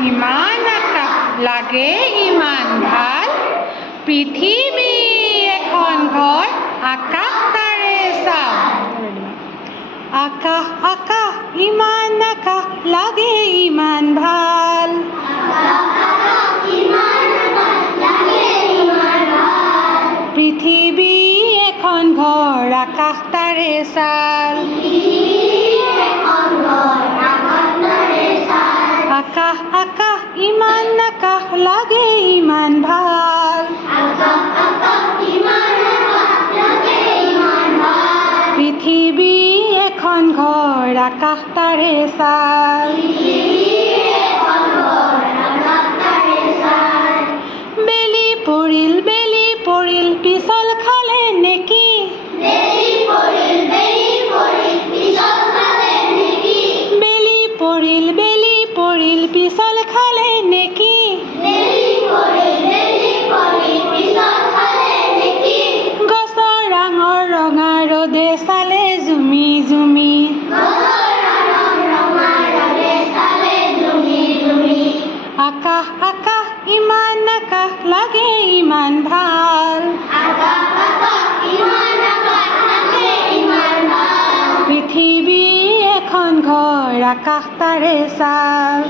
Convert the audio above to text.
ইমান আকাশ লাগে ইমান ভাল পৃথিৱী এখন ঘৰ আকাশ তাৰে চাওঁ আকাশ আকাশ ইমান আকাশ লাগে ইমান ভাল পৃথিৱী এখন ঘৰ আকাশ তাৰে চাল আকাশ আকাশ ইমান আকাশ লাগে ইমান ভাল পৃথিৱী এখন ঘৰ আকাশ তাৰে চাল বেলি পৰিল পিছল খালে নেকি বেলি পৰিল পিছল খালে নেকি গছৰ ডাঙৰ ৰঙা ৰ'দে চালে জুমি জুমি আকাশ আকাশ ইমান আকাশ লাগে ইমান ভাল পৃথিৱী এখন ঘৰ আকাশ তাৰে চাল